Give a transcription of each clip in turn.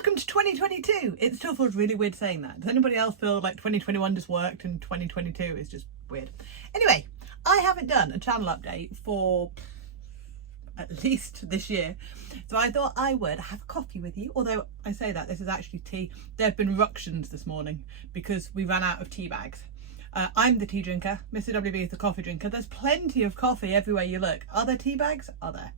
welcome to 2022. It still feels really weird saying that. Does anybody else feel like 2021 just worked and 2022 is just weird? Anyway, I haven't done a channel update for at least this year, so I thought I would have coffee with you. Although I say that, this is actually tea. There have been ructions this morning because we ran out of tea bags. I'm the tea drinker, Mr. WB is the coffee drinker. There's plenty of coffee everywhere you look. Are there tea bags? Are there?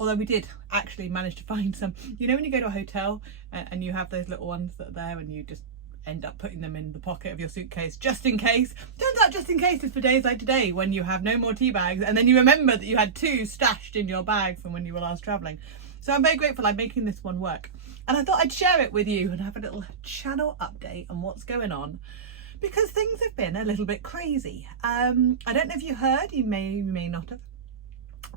Although we did actually manage to find some. You know when you go to a hotel and you have those little ones that are there and you just end up putting them in the pocket of your suitcase just in case? Turns out just in case is for days like today when you have no more tea bags and then you remember that you had two stashed in your bag from when you were last travelling. So I'm very grateful I'm making this one work. And I thought I'd share it with you and have a little channel update on what's going on, because things have been a little bit crazy. I don't know if you heard, you may not have,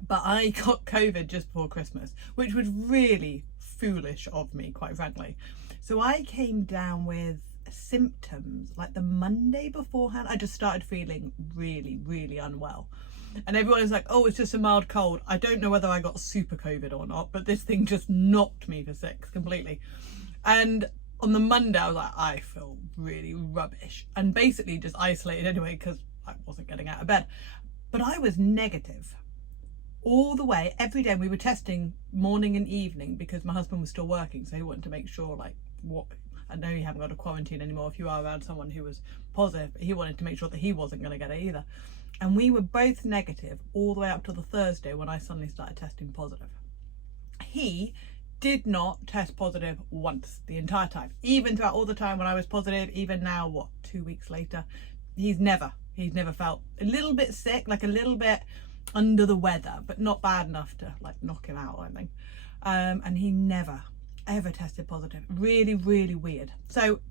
but I got COVID just before Christmas, which was really foolish of me, quite frankly. So I came down with symptoms like the Monday beforehand. I just started feeling really unwell. And everyone was like, oh, it's just a mild cold. I don't know whether I got super COVID or not, but this thing just knocked me for six completely. And on the Monday, I was like, I feel really rubbish. And basically just isolated anyway, because I wasn't getting out of bed. But I was negative all the way, every day. We were testing morning and evening because my husband was still working, so he wanted to make sure, like, what, I know you haven't got to quarantine anymore if you are around someone who was positive, but he wanted to make sure that he wasn't going to get it either. And we were both negative all the way up to the Thursday when I suddenly started testing positive. He did not test positive once the entire time, even throughout all the time when I was positive, even now, what, 2 weeks later, he's never felt a little bit sick, like a little bit under the weather, but not bad enough to like knock him out, I think. And he never ever tested positive. Really weird. So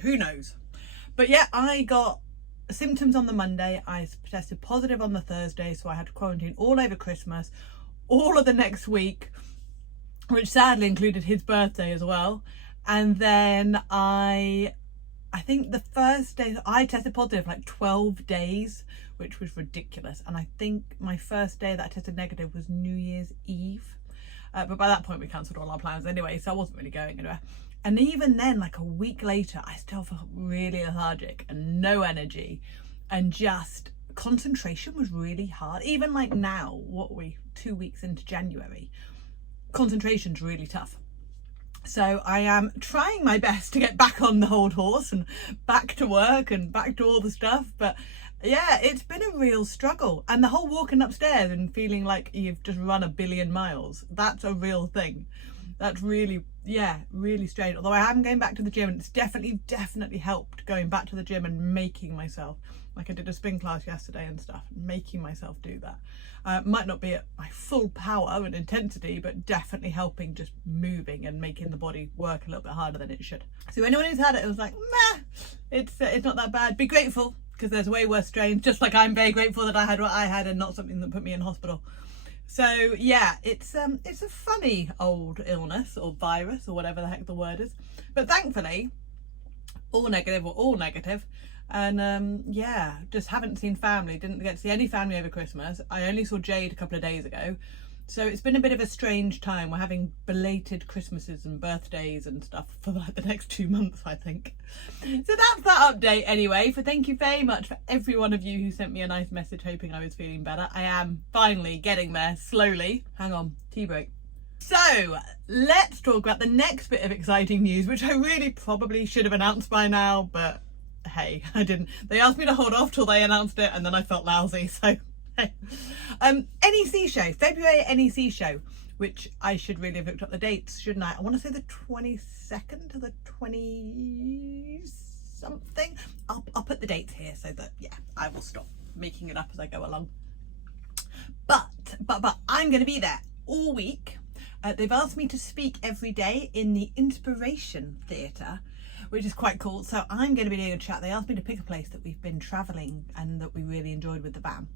who knows? But yeah, I got symptoms on the Monday. I tested positive on the Thursday, so I had to quarantine all over Christmas, all of the next week, which sadly included his birthday as well. And then I think the first day I tested positive like 12 days, which was ridiculous. And I think my first day that I tested negative was New Year's Eve. But by that point we cancelled all our plans anyway, so I wasn't really going anywhere. And even then, like a week later, I still felt really lethargic and no energy, and just concentration was really hard. Even like now, what are we, 2 weeks into January, concentration's really tough. So I am trying my best to get back on the old horse and back to work and back to all the stuff. But yeah, it's been a real struggle. And the whole walking upstairs and feeling like you've just run 1 billion miles, that's a real thing. That's really strange. Although I am going back to the gym, and it's definitely helped going back to the gym and making myself, like I did a spin class yesterday and stuff, making myself do that. Might not be at my full power and intensity, but definitely helping, just moving and making the body work a little bit harder than it should. So anyone who's had it was like, meh, it's not that bad. Be grateful, because there's way worse strains, just like I'm very grateful that I had what I had and not something that put me in hospital. So yeah, it's a funny old illness or virus or whatever the heck the word is. But thankfully, all negative. And yeah, just haven't seen family, didn't get to see any family over Christmas. I only saw Jade a couple of days ago. So it's been a bit of a strange time. We're having belated Christmases and birthdays and stuff for like the next 2 months, I think. So that's that update anyway. So thank you very much for every one of you who sent me a nice message hoping I was feeling better. I am finally getting there, slowly. Hang on, tea break. So let's talk about the next bit of exciting news, which I really probably should have announced by now, but hey, I didn't. They asked me to hold off till they announced it and then I felt lousy, so NEC show, February NEC show, which I should really have looked up the dates, shouldn't I? I want to say the 22nd to the 20 something. I'll put the dates here so that, yeah, I will stop making it up as I go along. But I'm going to be there all week. They've asked me to speak every day in the Inspiration Theatre, which is quite cool. So I'm going to be doing a chat. They asked me to pick a place that we've been travelling and that we really enjoyed with the van.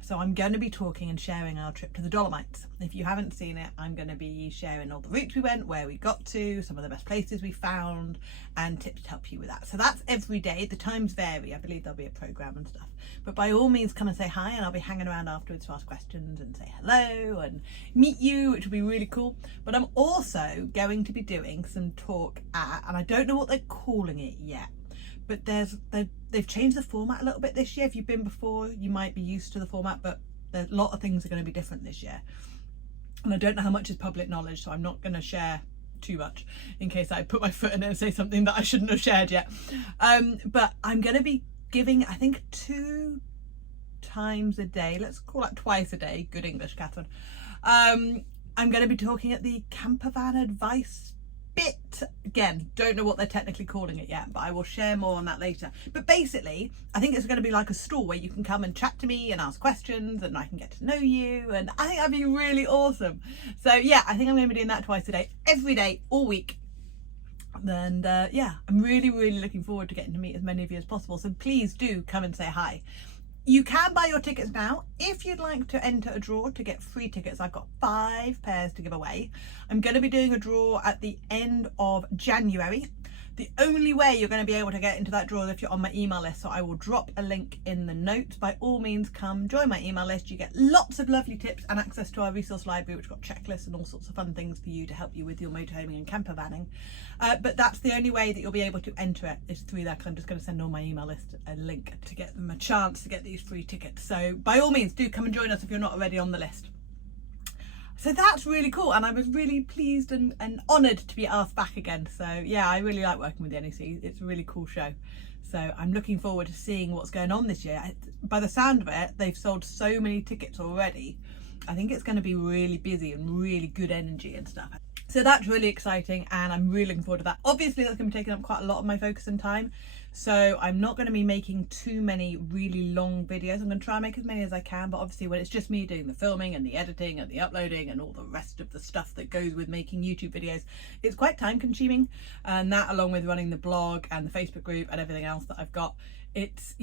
So I'm going to be talking and sharing our trip to the Dolomites. If you haven't seen it, I'm going to be sharing all the routes we went, where we got to, some of the best places we found, and tips to help you with that. So that's every day. The times vary. I believe there'll be a programme and stuff. But by all means, come and say hi, and I'll be hanging around afterwards to ask questions and say hello and meet you, which will be really cool. But I'm also going to be doing some talk at, and I don't know what they're calling it yet, but they've changed the format a little bit this year. If you've been before, you might be used to the format, but a lot of things are going to be different this year. And I don't know how much is public knowledge, so I'm not going to share too much in case I put my foot in it and say something that I shouldn't have shared yet. But I'm going to be giving, I think, 2 times a day, let's call it twice a day, good English, Catherine. I'm going to be talking at the Campervan Advice bit. Again, don't know what they're technically calling it yet, but I will share more on that later. But basically, I think it's going to be like a store where you can come and chat to me and ask questions, and I can get to know you, and I think that'd be really awesome. So yeah, I think I'm going to be doing that twice a day, every day, all week. And yeah, I'm really looking forward to getting to meet as many of you as possible. So please do come and say hi. You can buy your tickets now. If you'd like to enter a draw to get free tickets, I've got 5 pairs to give away. I'm going to be doing a draw at the end of January. The only way you're going to be able to get into that draw is if you're on my email list, so I will drop a link in the notes. By all means, come join my email list. You get lots of lovely tips and access to our resource library, which got checklists and all sorts of fun things for you to help you with your motorhoming and campervanning. But that's the only way that you'll be able to enter it, is through that. I'm just going to send all my email list a link to get them a chance to get these free tickets. So by all means, do come and join us if you're not already on the list. So that's really cool, and I was really pleased and honoured to be asked back again. So yeah, I really like working with the NEC. It's a really cool show. So I'm looking forward to seeing what's going on this year. By the sound of it, they've sold so many tickets already. I think it's going to be really busy and really good energy and stuff. So that's really exciting, and I'm really looking forward to that. Obviously, that's going to be taking up quite a lot of my focus and time. So I'm not going to be making too many really long videos. I'm going to try and make as many as I can, but obviously when it's just me doing the filming and the editing and the uploading and all the rest of the stuff that goes with making YouTube videos, it's quite time consuming. And that, along with running the blog and the Facebook group and everything else that I've got, it's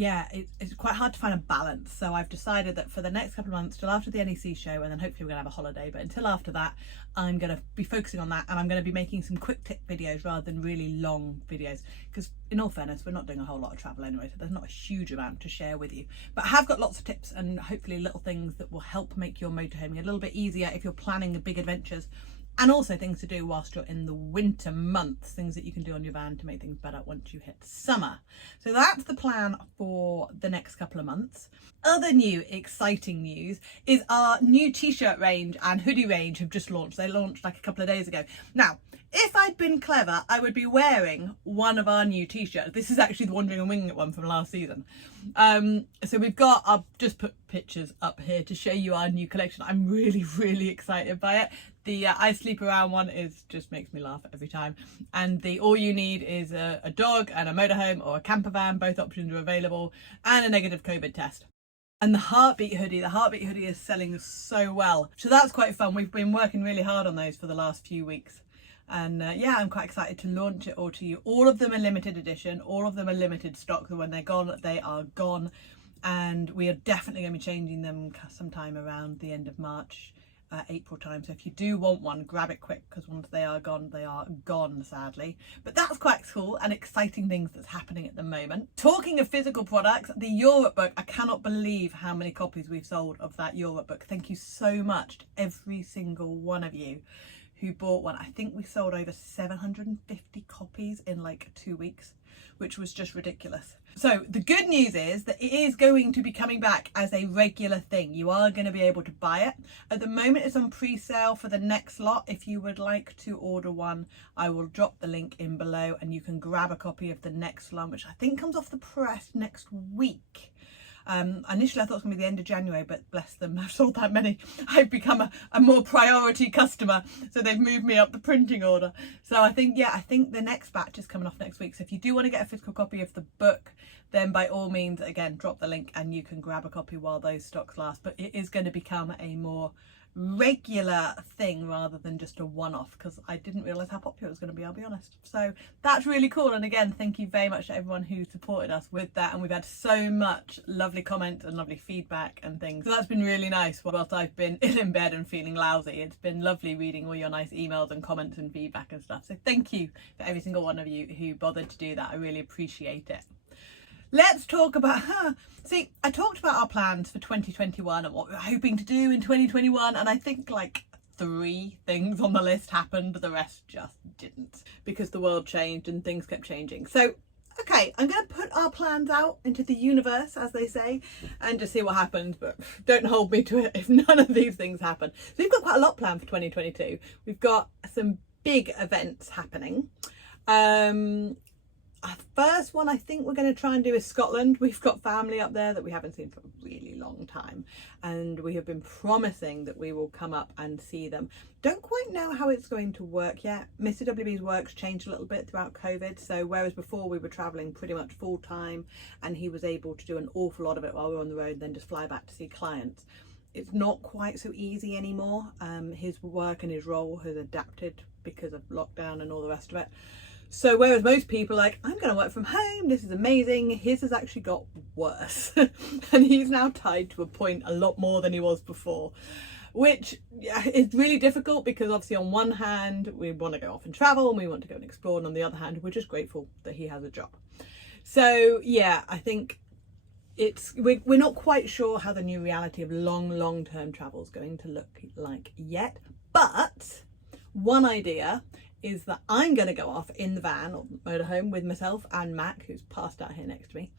quite hard to find a balance. So I've decided that for the next couple of months, till after the NEC show, and then hopefully we're gonna have a holiday, but until after that, I'm gonna be focusing on that, and I'm gonna be making some quick tip videos rather than really long videos, because in all fairness, we're not doing a whole lot of travel anyway, so there's not a huge amount to share with you. But I have got lots of tips and hopefully little things that will help make your motorhoming a little bit easier if you're planning the big adventures, and also things to do whilst you're in the winter months, things that you can do on your van to make things better once you hit summer. So that's the plan for the next couple of months. Other new exciting news is our new t-shirt range and hoodie range have just launched. They launched like a couple of days ago. Now, if I'd been clever, I would be wearing one of our new t-shirts. This is actually the Wandering and Winging It one from last season. So we've got, I'll just put pictures up here to show you our new collection. I'm really excited by it. The I Sleep Around one just makes me laugh every time. And the All You Need is a dog and a motorhome or a camper van. Both options are available, and a negative COVID test. And the Heartbeat hoodie is selling so well. So that's quite fun. We've been working really hard on those for the last few weeks. And yeah, I'm quite excited to launch it all to you. All of them are limited edition. All of them are limited stock. So when they're gone, they are gone. And we are definitely going to be changing them sometime around the end of March, April time. So if you do want one, grab it quick, because once they are gone, sadly. But that's quite cool and exciting things that's happening at the moment. Talking of physical products, the Europe book, I cannot believe how many copies we've sold of that Europe book. Thank you so much to every single one of you who bought one. I think we sold over 750 copies in like 2 weeks, which was just ridiculous. So the good news is that it is going to be coming back as a regular thing. You are going to be able to buy it. At the moment, it's on pre-sale for the next lot. If you would like to order one, I will drop the link in below, and you can grab a copy of the next one, which I think comes off the press next week. Initially I thought it was going to be the end of January, but bless them, I've sold that many. I've become a more priority customer, so they've moved me up the printing order. So I think the next batch is coming off next week. So if you do want to get a physical copy of the book, then by all means, again, drop the link and you can grab a copy while those stocks last. But it is going to become a more regular thing rather than just a one-off, because I didn't realise how popular it was going to be, I'll be honest. So that's really cool, and again, thank you very much to everyone who supported us with that, and we've had so much lovely comments and lovely feedback and things, so that's been really nice. Whilst I've been ill in bed and feeling lousy, it's been lovely reading all your nice emails and comments and feedback and stuff, so thank you for every single one of you who bothered to do that. I really appreciate it. Let's talk about, see, I talked about our plans for 2021 and what we were hoping to do in 2021, and I think like 3 things on the list happened, the rest just didn't, because the world changed and things kept changing. So, okay, I'm going to put our plans out into the universe, as they say, and just see what happens, but don't hold me to it if none of these things happen. So we've got quite a lot planned for 2022. We've got some big events happening. Our first one I think we're going to try and do is Scotland. We've got family up there that we haven't seen for a really long time, and we have been promising that we will come up and see them. Don't quite know how it's going to work yet. Mr. WB's work's changed a little bit throughout COVID, so whereas before we were travelling pretty much full time and he was able to do an awful lot of it while we were on the road and then just fly back to see clients, it's not quite so easy anymore. His work and his role has adapted because of lockdown and all the rest of it. So whereas most people are like, I'm going to work from home, this is amazing, his has actually got worse. And he's now tied to a point a lot more than he was before, which is really difficult, because obviously on one hand we want to go off and travel and we want to go and explore, and on the other hand we're just grateful that he has a job. So yeah, I think we're not quite sure how the new reality of long-term travel is going to look like yet, but one idea is that I'm going to go off in the van or motorhome with myself and Mac, who's passed out here next to me.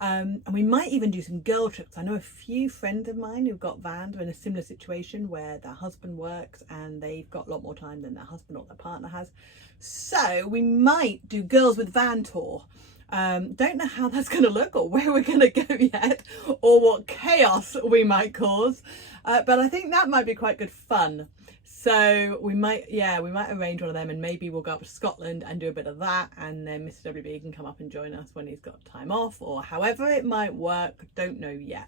And we might even do some girl trips. I know a few friends of mine who've got vans are in a similar situation where their husband works and they've got a lot more time than their husband or their partner has. So we might do girls with van tour. Don't know how that's going to look or where we're going to go yet, or what chaos we might cause. But I think that might be quite good fun. So we might arrange one of them, and maybe we'll go up to Scotland and do a bit of that, and then Mr. WB can come up and join us when he's got time off, or however it might work, don't know yet.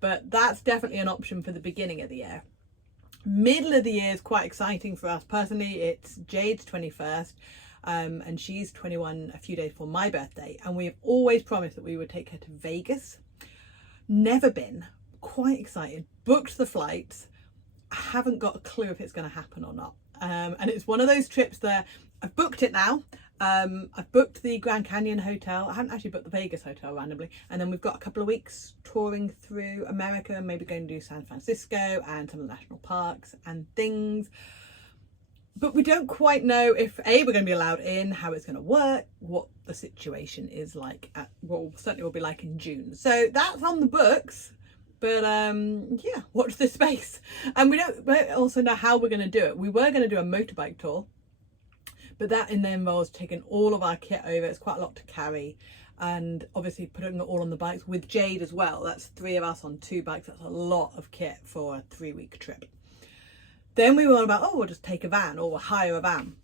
But that's definitely an option for the beginning of the year. Middle of the year is quite exciting for us personally. It's Jade's 21st, and she's 21 a few days before my birthday, and we've always promised that we would take her to Vegas. Never been. Quite excited. Booked the flights. I haven't got a clue if it's going to happen or not. And it's one of those trips that I've booked it now. I've booked the Grand Canyon hotel. I haven't actually booked the Vegas hotel randomly. And then we've got a couple of weeks touring through America, maybe going to do San Francisco and some of the national parks and things. But we don't quite know if we're going to be allowed in, how it's going to work, what the situation is like at what certainly will be like in June. So that's on the books. But yeah, watch this space. And we don't also know how we're going to do it. We were going to do a motorbike tour, but that involves taking all of our kit over. It's quite a lot to carry, and obviously putting it all on the bikes with Jade as well. That's 3 of us on 2 bikes. That's a lot of kit for a 3-week trip. Then we were on about, we'll just take a van or we'll hire a van.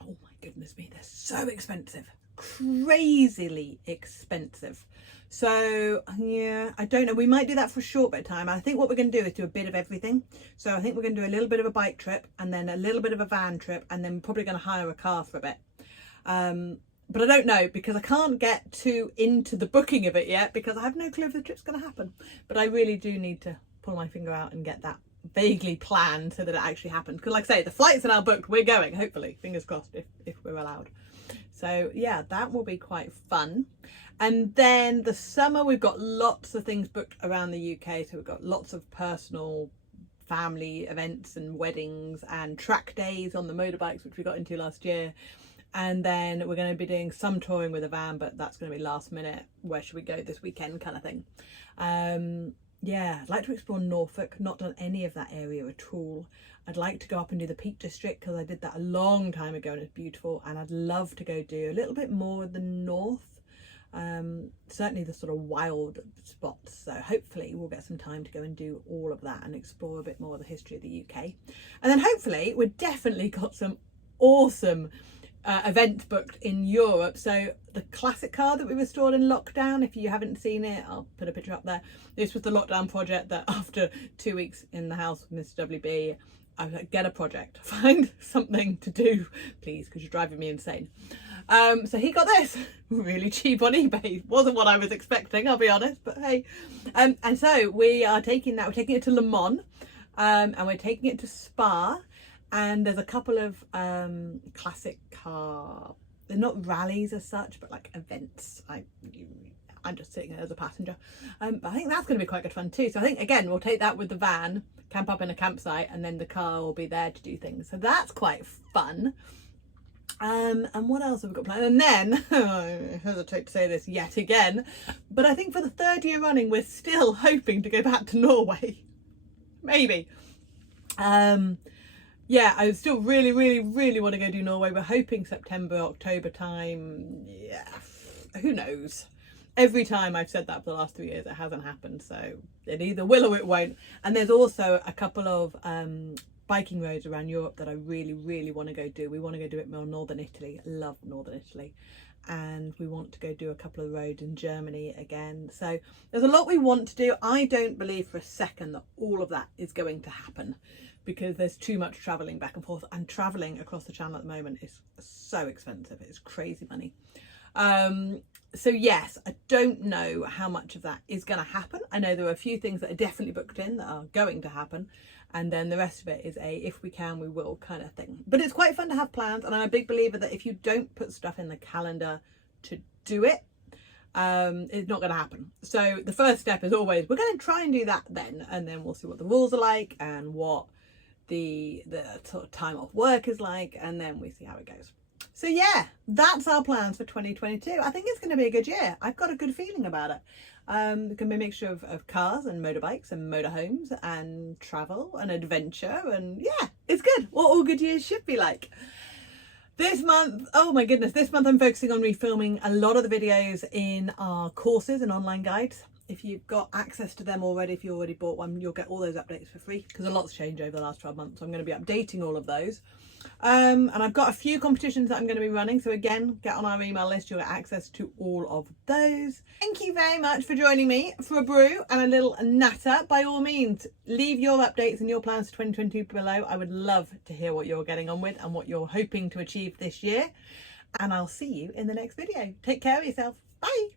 Oh my goodness me, they're so expensive. Crazily expensive. So yeah, I don't know, we might do that for a short bit of time. I think what we're going to do is do a bit of everything. So I think we're going to do a little bit of a bike trip, and then a little bit of a van trip, and then probably going to hire a car for a bit. But I don't know, because I can't get too into the booking of it yet, because I have no clue if the trip's going to happen. But I really do need to pull my finger out and get that vaguely planned so that it actually happens. Because like I say, the flights are now booked, we're going, hopefully, fingers crossed, if we're allowed. So yeah, that will be quite fun. And then the summer, we've got lots of things booked around the UK. So we've got lots of personal family events and weddings and track days on the motorbikes, which we got into last year. And then we're going to be doing some touring with a van, but that's going to be last minute. Where should we go this weekend kind of thing. Yeah, I'd like to explore Norfolk. Not done any of that area at all. I'd like to go up and do the Peak District, because I did that a long time ago and it's beautiful. And I'd love to go do a little bit more of the north. Certainly the sort of wild spots. So hopefully we'll get some time to go and do all of that and explore a bit more of the history of the UK. And then hopefully we've definitely got some awesome events booked in Europe. So the classic car that we restored in lockdown, if you haven't seen it, I'll put a picture up there. This was the lockdown project that after 2 weeks in the house with Mr. WB, I was like, get a project, find something to do, please, because you're driving me insane. So he got this really cheap on eBay. Wasn't what I was expecting, I'll be honest, but hey. And so we are taking that, we're taking it to Le Mans, and we're taking it to Spa. And there's a couple of classic car, they're not rallies as such, but like events. I'm just sitting there as a passenger. But I think that's going to be quite good fun too. So I think, again, we'll take that with the van, camp up in a campsite, and then the car will be there to do things. So that's quite fun. And what else have we got planned? And then, I hesitate to say this yet again, but I think for the 3rd year running, we're still hoping to go back to Norway. Maybe. Yeah, I still really want to go do Norway. We're hoping September, October time. Yeah, who knows? Every time I've said that for the last 3 years, it hasn't happened. So it either will or it won't. And there's also a couple of biking roads around Europe that I really want to go do. We want to go do it more northern Italy. I love northern Italy. And we want to go do a couple of roads in Germany again. So there's a lot we want to do. I don't believe for a second that all of that is going to happen, because there's too much travelling back and forth, and travelling across the channel at the moment is so expensive. It's crazy money. So yes, I don't know how much of that is going to happen. I know there are a few things that are definitely booked in that are going to happen, and then the rest of it is a if we can we will kind of thing. But it's quite fun to have plans, and I'm a big believer that if you don't put stuff in the calendar to do it, it's not going to happen. So the first step is always, we're going to try and do that then, and then we'll see what the rules are like and what the sort of time off work is like, and then we see how it goes. So yeah, that's our plans for 2022. I think it's going to be a good year. I've got a good feeling about it. It's going to be a mixture of cars and motorbikes and motorhomes and travel and adventure, and yeah, it's good. What all good years should be like. This month, oh my goodness, this month I'm focusing on refilming a lot of the videos in our courses and online guides. If you've got access to them already, if you already bought one, you'll get all those updates for free, because a lot's changed over the last 12 months. So I'm going to be updating all of those. And I've got a few competitions that I'm going to be running. So again, get on our email list. You'll get access to all of those. Thank you very much for joining me for a brew and a little natter. By all means, leave your updates and your plans for 2022 below. I would love to hear what you're getting on with and what you're hoping to achieve this year. And I'll see you in the next video. Take care of yourself. Bye.